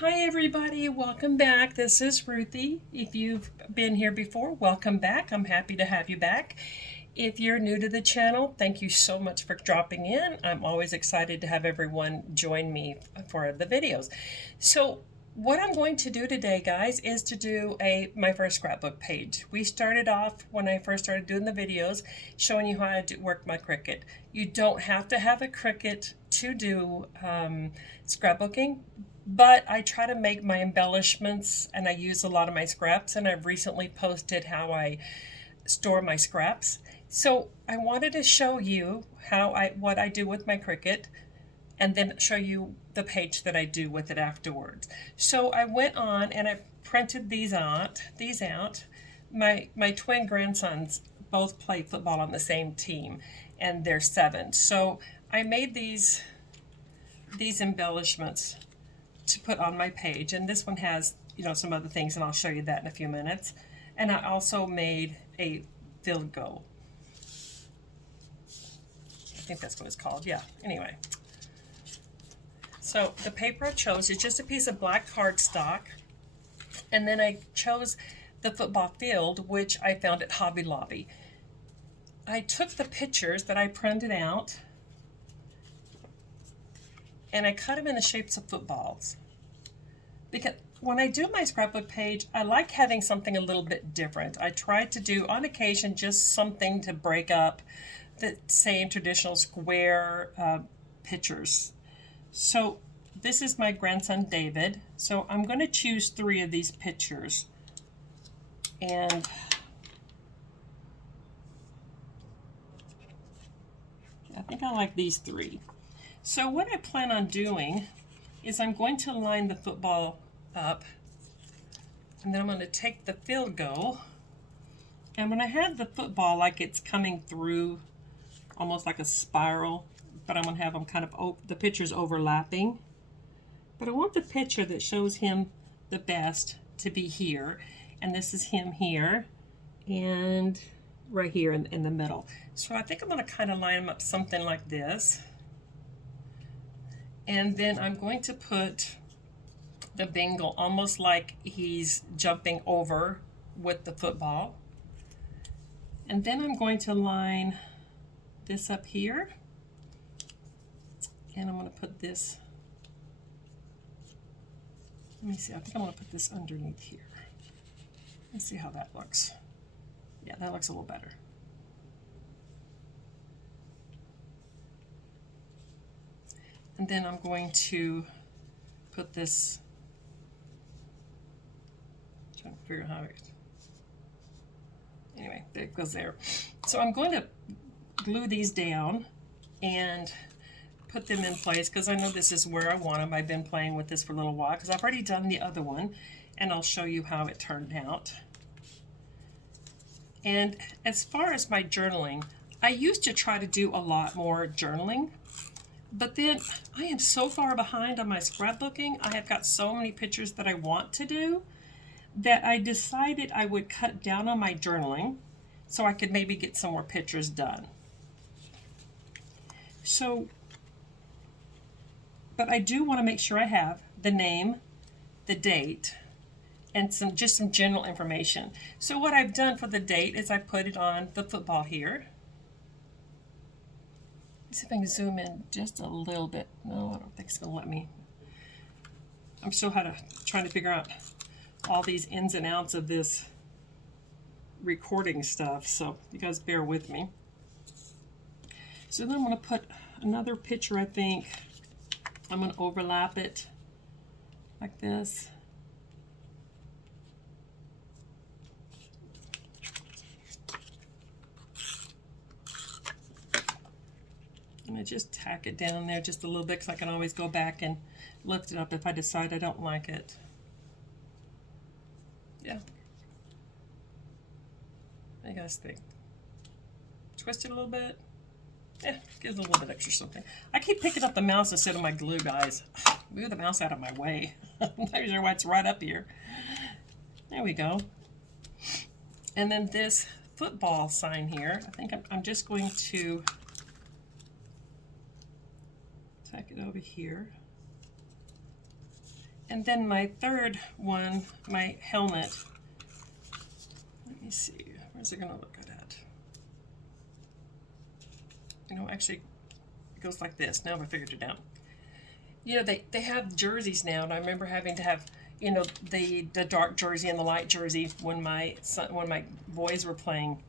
Hi everybody, welcome back. This is Ruthie. If you've been here before, welcome back. I'm happy to have you back. If you're new to the channel, thank you so much for dropping in. I'm always excited to have everyone join me for the videos. So what I'm going to do today, guys, is to do my first scrapbook page. We started off when I first started doing the videos showing you how to work my Cricut. You don't have to have a Cricut to do scrapbooking, but I try to make my embellishments and I use a lot of my scraps, and I've recently posted how I store my scraps. So I wanted to show you what I do with my Cricut and then show you the page that I do with it afterwards. So I went on and I printed these out. My twin grandsons both play football on the same team and they're 7. So I made these embellishments to put on my page, and this one has some other things, and I'll show you that in a few minutes. And I also made a field goal. I think that's what it's called. Yeah, anyway, so the paper I chose is just a piece of black cardstock, and then I chose the football field, which I found at Hobby Lobby. I took the pictures that I printed out and I cut them in the shapes of footballs. Because when I do my scrapbook page, I like having something a little bit different. I try to do, on occasion, just something to break up the same traditional square pictures. So this is my grandson David. So I'm going to choose 3 of these pictures. And I think I like these 3. So what I plan on doing is I'm going to line the football up, and then I'm going to take the field goal, and when I have the football like it's coming through almost like a spiral, but I'm going to have them kind of the pictures overlapping. But I want the picture that shows him the best to be here, and this is him here and right here in the middle. So I think I'm going to kind of line them up something like this. And then I'm going to put the bingle almost like he's jumping over with the football. And then I'm going to line this up here. And I'm going to put this, let me see, I think I'm going to put this underneath here. Let's see how that looks. Yeah, that looks a little better. And then I'm going to put this, trying to figure out how it, anyway, there it goes there. So I'm going to glue these down and put them in place because I know this is where I want them. I've been playing with this for a little while because I've already done the other one, and I'll show you how it turned out. And as far as my journaling, I used to try to do a lot more journaling. But then I am so far behind on my scrapbooking. I have got so many pictures that I want to do that I decided I would cut down on my journaling so I could maybe get some more pictures done. So, but I do want to make sure I have the name, the date, and just some general information. So what I've done for the date is I put it on the football here. See if I can zoom in just a little bit. No, I don't think it's going to let me. I'm still trying to figure out all these ins and outs of this recording stuff, so you guys bear with me. So then I'm going to put another picture, I think. I'm going to overlap it like this. And I just tack it down there just a little bit because I can always go back and lift it up if I decide I don't like it. Yeah. What do you guys think? Twist it a little bit. Yeah, gives it a little bit extra something. I keep picking up the mouse instead of my glue, guys. Move the mouse out of my way. I'm not sure why it's right up here. There we go. And then this football sign here, I think I'm just going to tack it over here. And then my third one, my helmet. Let me see, where's it gonna look at? You know, actually it goes like this. Now I figured it out. You know, they have jerseys now, and I remember having to have, you know, the dark jersey and the light jersey when my boys were playing.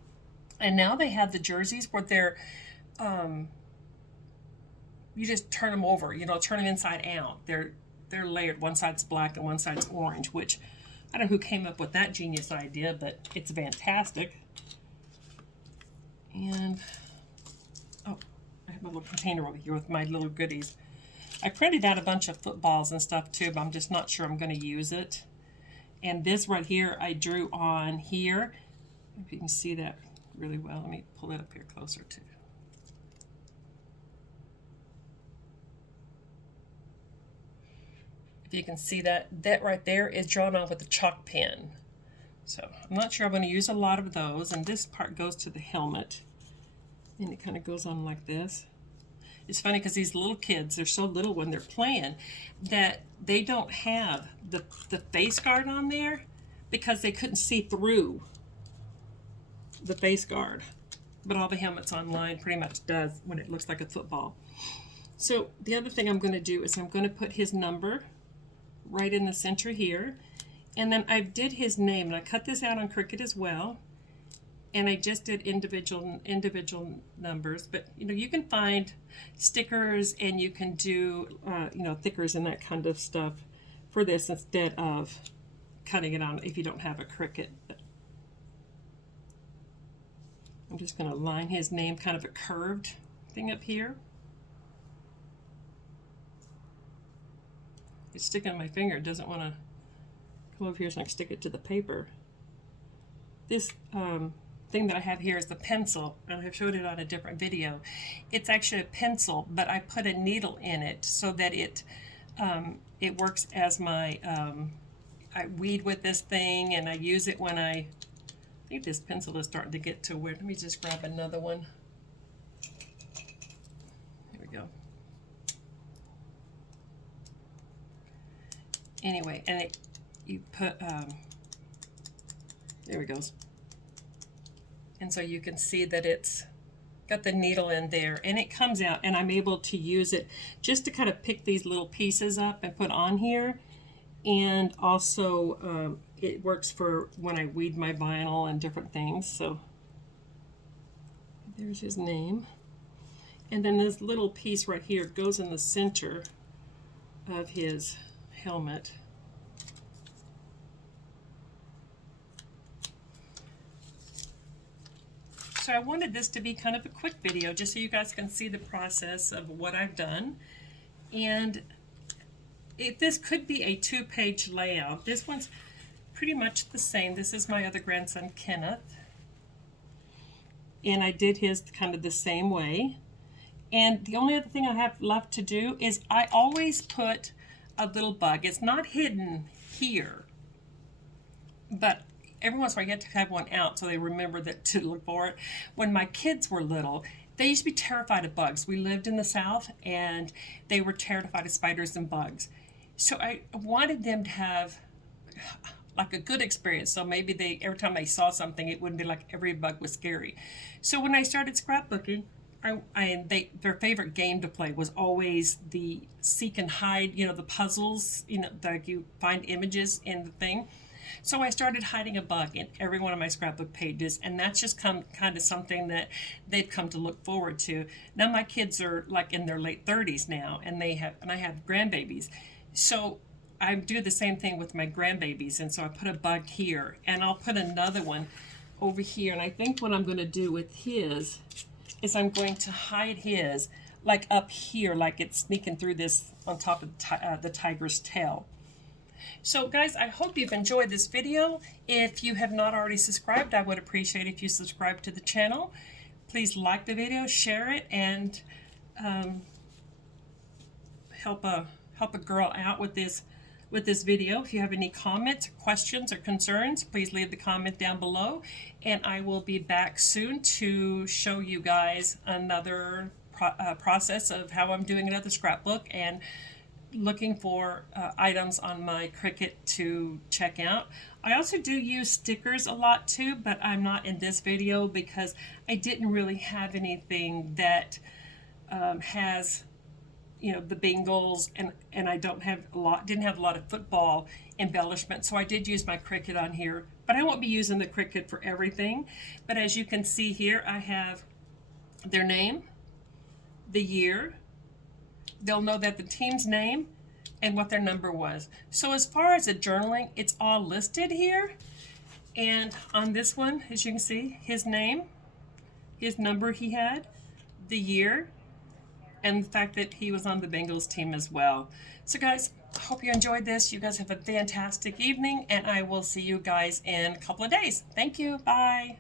And now they have the jerseys where they're you just turn them over, you know, turn them inside out. They're layered. One side's black and one side's orange, which I don't know who came up with that genius idea, but it's fantastic. And oh, I have a little container over here with my little goodies. I printed out a bunch of footballs and stuff too, but I'm just not sure I'm going to use it. And this right here I drew on here. If you can see that really well, let me pull it up here closer too. If you can see that right there is drawn on with a chalk pen. So I'm not sure I'm going to use a lot of those. And this part goes to the helmet. And it kind of goes on like this. It's funny because these little kids, they're so little when they're playing that they don't have the face guard on there because they couldn't see through the face guard. But all the helmets online pretty much does when it looks like a football. So the other thing I'm going to do is I'm going to put his number right in the center here, and then I did his name, and I cut this out on Cricut as well, and I just did individual numbers. But you know, you can find stickers and you can do you know, thickers and that kind of stuff for this instead of cutting it on if you don't have a Cricut. I'm just going to line his name, kind of a curved thing up here. It's sticking on my finger. It doesn't want to come over here so I can stick it to the paper. This thing that I have here is the pencil, and I've showed it on a different video. It's actually a pencil, but I put a needle in it so that it works as my, I weed with this thing, and I use it when I think this pencil is starting to get to where, let me just grab another one. Here we go. Anyway, and you put, there it goes. And so you can see that it's got the needle in there, and it comes out, and I'm able to use it just to kind of pick these little pieces up and put on here. And also it works for when I weed my vinyl and different things. So there's his name. And then this little piece right here goes in the center of his helmet. So I wanted this to be kind of a quick video just so you guys can see the process of what I've done. And this could be a 2-page layout. This one's pretty much the same. This is my other grandson, Kenneth. And I did his kind of the same way. And the only other thing I have left to do is I always put a little bug. It's not hidden here, but every once in a while you have to have one out so they remember that to look for it. When my kids were little, they used to be terrified of bugs. We lived in the South, and they were terrified of spiders and bugs. So I wanted them to have like a good experience. So maybe every time they saw something, it wouldn't be like every bug was scary. So when I started scrapbooking, their favorite game to play was always the seek and hide, you know, the puzzles, you know, like you find images in the thing. So I started hiding a bug in every one of my scrapbook pages, and that's just kind of something that they've come to look forward to. Now my kids are like in their late 30s now, and I have grandbabies. So I do the same thing with my grandbabies, and so I put a bug here, and I'll put another one over here. And I think what I'm going to do with his is I'm going to hide his like up here, like it's sneaking through this on top of the tiger's tail. So guys, I hope you've enjoyed this video. If you have not already subscribed, I would appreciate if you subscribe to the channel. Please like the video, share it, and help a girl out with this video. If you have any comments, questions, or concerns, please leave the comment down below, and I will be back soon to show you guys another process of how I'm doing another scrapbook, and looking for items on my Cricut to check out. I also do use stickers a lot too, but I'm not in this video because I didn't really have anything that has, you know, the Bengals, and I didn't have a lot of football embellishment, so I did use my Cricut on here, but I won't be using the Cricut for everything. But as you can see here, I have their name, the year. They'll know that the team's name and what their number was. So as far as the journaling, it's all listed here. And on this one, as you can see, his name, his number he had, the year, and the fact that he was on the Bengals team as well. So guys, I hope you enjoyed this. You guys have a fantastic evening, and I will see you guys in a couple of days. Thank you. Bye.